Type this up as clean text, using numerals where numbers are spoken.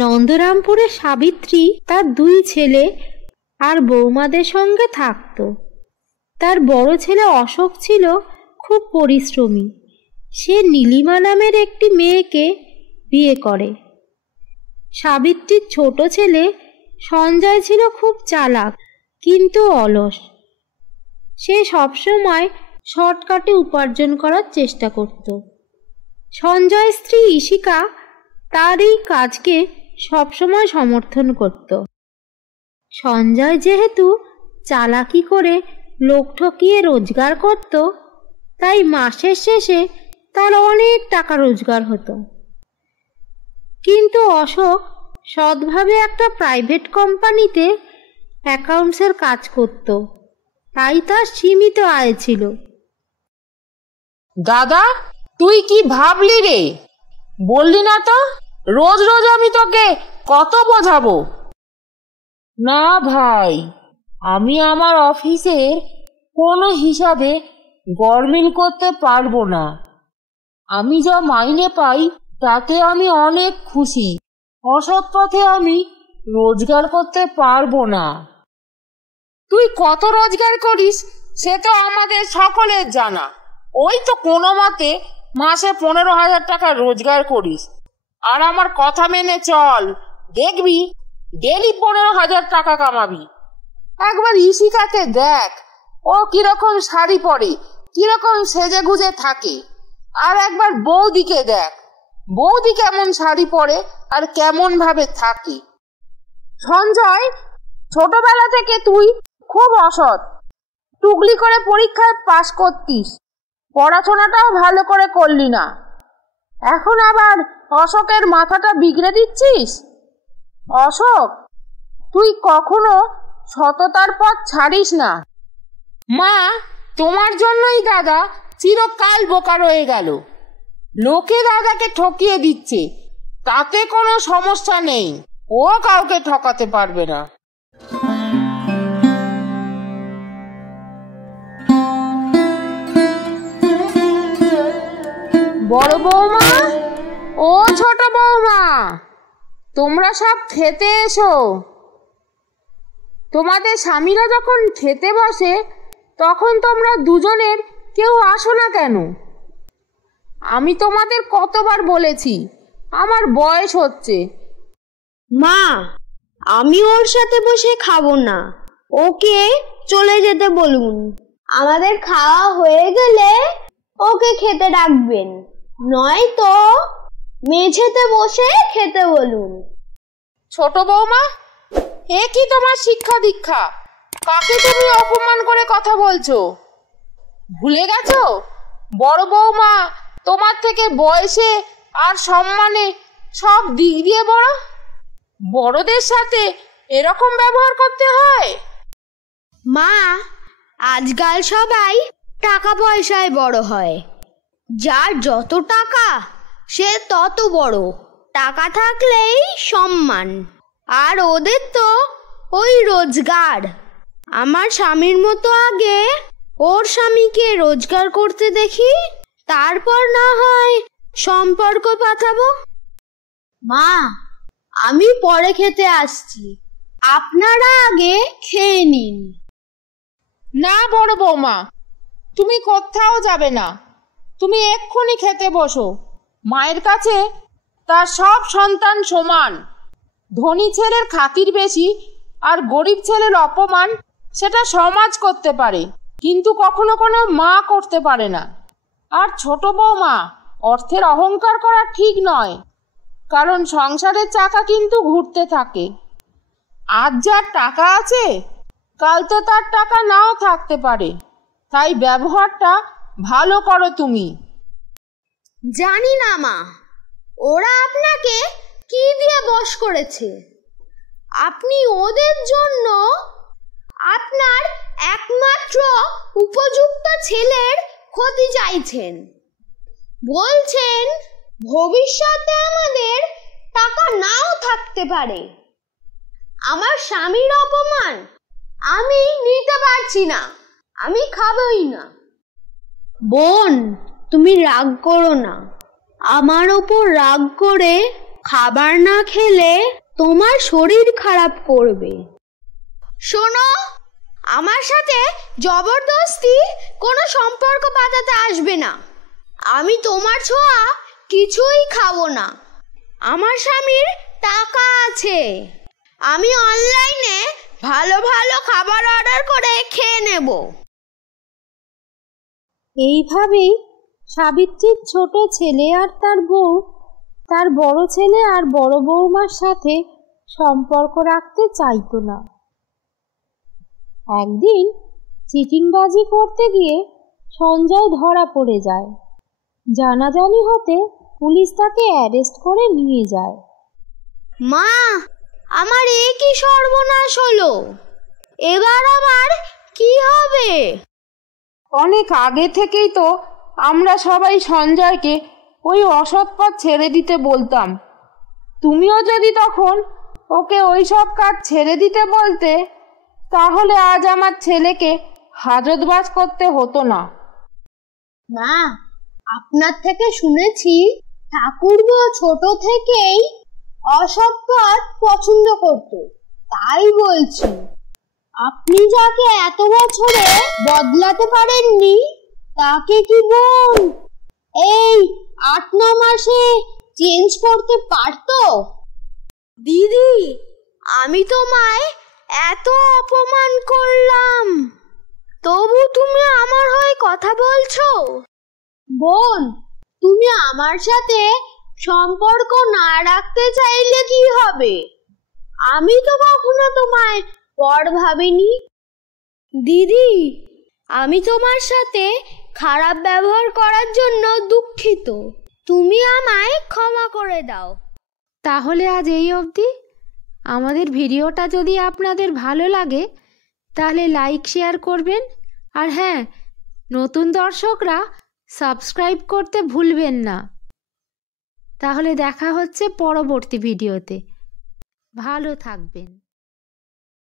নন্দরামপুরে সাবিত্রী তার 2 ছেলে আর বৌমাদের সঙ্গে থাকত। তার বড় ছেলে অশোক ছিল খুব পরিশ্রমী। সে নীলিমা নামের একটি মেয়েকে বিয়ে করে। সাবিত্রীর ছোট ছেলে সঞ্জয় ছিল খুব চালাক কিন্তু অলস। সে সবসময় শর্টকাটে উপার্জন করার চেষ্টা করত। সঞ্জয়ের স্ত্রী ইশিকা তার এই কাজকে সবসময় সমর্থন করত। সঞ্জয় যেহেতু চালাকি করে লোক ঠকিয়ে রোজগার করত, তাই মাসের শেষে তার অনেক টাকা রোজগার হতো। কিন্তু অশোক সৎভাবে একটা প্রাইভেট কোম্পানিতে অ্যাকাউন্টসের কাজ করত, তাই তার সীমিত আয় ছিল। দাদা, তুই কি ভাবলি রে? বললি না তো রোজ রোজ আমি তোকে কত বোঝাবো। না ভাই, আমি আমার অফিসের কোনো হিসাবে গরমিল করতে পারবো না। আমি যা মাইনে পাই তাতে আমি অনেক খুশি। অসৎ পথে আমি রোজগার করতে পারবো না। তুই কত রোজগার করিস সে তো আমাদের সকলের জানা। ওই তো কোনো মতে মাসে 15,000 টাকা রোজগার করিস। আর আমার কথা মেনে চল, দেখবি ডেলি 15,000 টাকা কামাবি। একবার ইশিকাকে দেখ, ও কিরকম শাড়ি পরে, কিরকম সেজে গুজে থাকে। আর একবার বৌদিকে দেখ, বৌদি কেমন শাড়ি পরে আর কেমন ভাবে থাকে। সঞ্জয়, ছোটবেলা থেকে তুই খুব অসৎ। টুকলি করে পরীক্ষায় পাশ করতিস, পড়াশোনাটাও ভালো করে করলি না। এখন আবার অশোকের মাথাটা বিগড়ে দিচ্ছিস। অশোক, তুই কখনো সততার পথ ছাড়িস না। মা, তোমার জন্যই দাদা চিরকাল বোকা রয়ে গেল। লোকে দাদাকে ঠকিয়ে দিচ্ছে, তাতে কোনো সমস্যা নেই। ও কাউকে ঠকাতে পারবে না। বড় বৌমা, ও ছোট বৌমা, তোমরা সব খেতে এসো। তোমাদের স্বামীরা যখন খেতে বসে তখন তোমরা দুজনের কেউ আসো না কেন? আমি তোমাদের কতবার বলেছি আমার বয়স হচ্ছে। মা, আমি ওর সাথে বসে খাবো না, ওকে চলে যেতে বলুন। আমাদের খাওয়া হয়ে গেলে ওকে খেতে ডাকবেন, নয়তো মেঝেতে বসে খেতে বলুন। ছোট বৌমা, এ কি তোমার শিক্ষা দীক্ষা? কাকে তুমি অপমান করে কথা বলছো? ভুলে গেছো বড় বৌমা তোমার থেকে বয়সে আর সম্মানে সব দিক দিয়ে বড়? বড়দের সাথে এরকম ব্যবহার করতে হয়? মা, আজকাল সবাই টাকা পয়সায় বড় হয়। যার যত টাকা সে তত বড়। টাকা থাকলেই সম্মান, আর ওদের তো ওই রোজগার। আমার স্বামীর মতো আগে ওর স্বামীকে রোজগার করতে দেখি, তারপর না হয় সম্পর্ক পাঠাবো। মা, আমি পরে খেতে আসছি, আপনারা আগে খেয়ে নিন। না বড় বৌমা, তুমি কোথাও যাবে না। তুমি এক্ষুনি খেতে বসো। মায়ের কাছে তার সব সন্তান সমান। ধনী ছেলের খাতির বেশি আর গরিব ছেলের অপমান সেটা সমাজ করতে পারে, কিন্তু কখনো কোনো মা করতে পারে না। আর ছোট বৌমা, অর্থের অহংকার করা ঠিক নয়, কারণ সংসারের চাকা কিন্তু ঘুরতে থাকে। আজ যার টাকা আছে কাল তো তার টাকা নাও থাকতে পারে, তাই ব্যবহারটা ভালো করো তুমি। জানি না মা, ওরা আপনাকে কি দিয়ে বশ করেছে? আপনি ওদের জন্য আপনার একমাত্র উপযুক্ত ছেলের ক্ষতি চাইছেন। বলছেন ভবিষ্যতে আমাদের টাকা নাও থাকতে পারে। আমার স্বামীর অপমান আমি নিতে পারছি না, আমি খাবই না। বোন, তুমি রাগ করো না। আমার ওপর রাগ করে খাবার না খেলে তোমার শরীর খারাপ করবে। শোনো, আমার সাথে জবরদস্তি কোনো সম্পর্ক বাঁধাতে আসবে না। আমি তোমার ছোঁয়া কিছুই খাবো না। আমার স্বামীর টাকা আছে, আমি অনলাইনে ভালো ভালো খাবার অর্ডার করে খেয়ে নেব। এইভাবেই সাবিত্রীর ছোট ছেলে আর তার বউ তার বড় ছেলে আর বড় বৌমার সাথে সম্পর্ক রাখতে চাইতো না। একদিন চিটিংবাজি করতে গিয়ে সঞ্জয় ধরা পড়ে যায়। জানাজানি হতে পুলিশ তাকে অ্যারেস্ট করে নিয়ে যায়। মা, আমার এ কি সর্বনাশ হলো! এবার আমার কি হবে? অনেক আগে থেকেই তো আমরা সবাই সঞ্জয়কে ওই অসৎ পথ ছেড়ে দিতে বলতাম। তুমিও যদি তখন ওকে ওই সব কাজ ছেড়ে দিতে বলতে, তাহলে আজ আমার ছেলেকে হাজতবাস করতে হতো না। মা, আপনার থেকে শুনেছি ঠাকুরপো ছোট থেকেই অসৎ পথ পছন্দ করত, তাই বলছি। আপনি যাকে এত বছরে বদলাতে পারেননি, তাকে কি বোন এই 8-9 মাসে চেঞ্জ করতে পারতো? দিদি, আমি তোমায় এত অপমান করলাম, তবু তুমি আমার হয়ে কথা বলছো? বোন, তুমি আমার সাথে সম্পর্ক না রাখতে চাইলে কি হবে? আমি তো কখনো তোমায় পর ভাবিনি। দিদি, আমি তোমার সাথে খারাপ ব্যবহার করার জন্য দুঃখিত। তুমি আমায় ক্ষমা করে দাও। তাহলে আজ এই অবধি। আমাদের ভিডিওটা যদি আপনাদের ভালো লাগে তাহলে লাইক শেয়ার করবেন, আর হ্যাঁ, নতুন দর্শকরা সাবস্ক্রাইব করতে ভুলবেন না। তাহলে দেখা হচ্ছে পরবর্তী ভিডিওতে। ভালো থাকবেন।